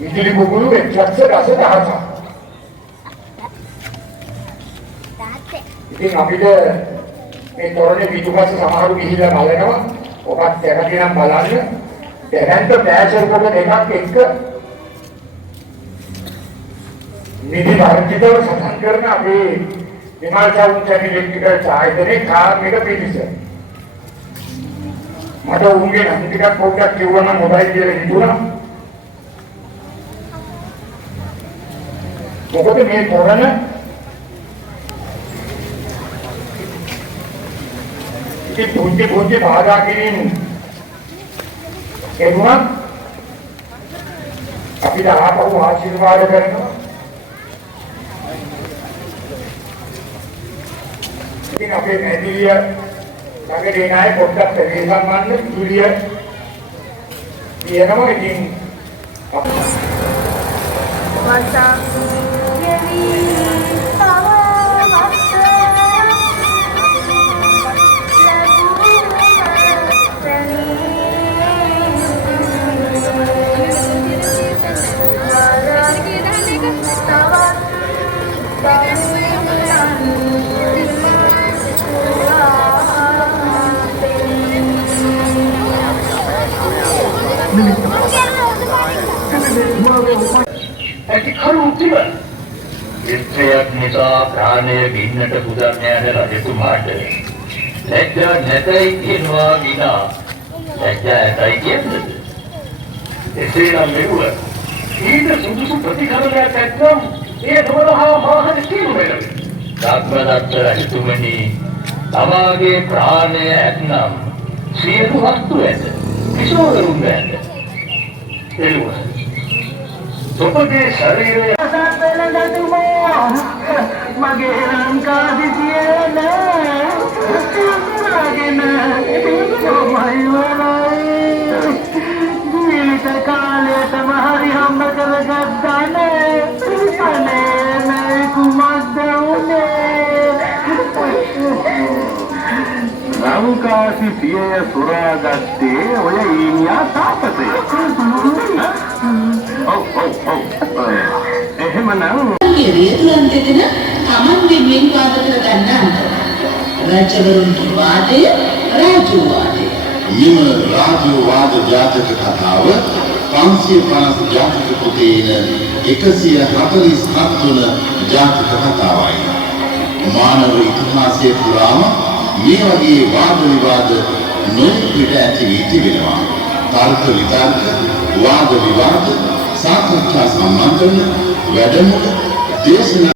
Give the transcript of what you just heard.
විදුලි කුකුළු 1,10,000ක්. ඉතින් අපිට මේ තොරණේ පිටුපස්ස සමහරු ගිහිල්ලා බලනවා. ඔකත් දැකගෙන නම් බලන්න. දැනන්ට ප්‍රෑෂර් කොට දෙකක් එක්ක නිදි වර්ධිතව සටහන් කරන අපේ විමල් චෞන්චන් ඉලෙක්ට්‍රිකල් ආයතනයේ කාර්මික පිටිස. මට උන්ගේ නම් ටිකක් පොඩ්ඩක් කිව්වම මොබයිල් කියලා හිතුණා. මොකද මේ තොරණ ඉතින් පුංචි බාධා කිරීම එනවා අපිට ආපහු ආශිර්වාද කරනවා. ඉතින් අපේ මැදිරිය ළඟදී නාය පොඩ්ඩක් ප්‍රවේශම් වන්න ජුලිය කියනවා. ඉතින් විත්‍රයක් නිසා ප්‍රාණය ගින්නට පුදන්න යන රජතුමාට ලැජ්ජා නැතයි කියනවා විනා ලැජ්ජා ඇතයි කියන්නද? එසේනම් මෙවුව ඊට සුදුසු ප්‍රතිකරණයක් නැත්නම් ඒ නොවලහා මාහට කීම වෙනද? ධර්මදත්ත රජතුමනි, තමාගේ ප්‍රාණය ඇතනම් සියලු වස්තු ඇත, කිශෝරුන් ඇත. එළුව ඔබගේ ශරීරය මගේ ලංකාවේ තියෙන මගෙන ඔමයි වලයි ජීවිත කාලයටම හරි හම්බ කරගත්තානේ අනේ මේ කුමක්ද උනේ ලංකාවේ පිය සුරාගත්තේ ඔය ඊනියා තාපසේ එහෙමනම් රියතුන් දෙදෙන තමන් වෙනුවෙන් වාද කර ගන්නන්ට රජවරුන්ගේ වාදය රාජ්‍ය වාදය. මෙම රාජ්‍ය වාද ජාතක කතාව 550 ජාතක පොතේ 147 වන ජාතක කතාවයි. මානව ඉතිහාසයේ පුරාම මේ වගේ වාද විවාද නොයෙක් විට ඇති වී තිබෙනවා. තර්ක විතර්ක, වාද විවාද, සාකච්ඡා සම්මන්ත්‍රණ, වැඩමුළු, දේශනා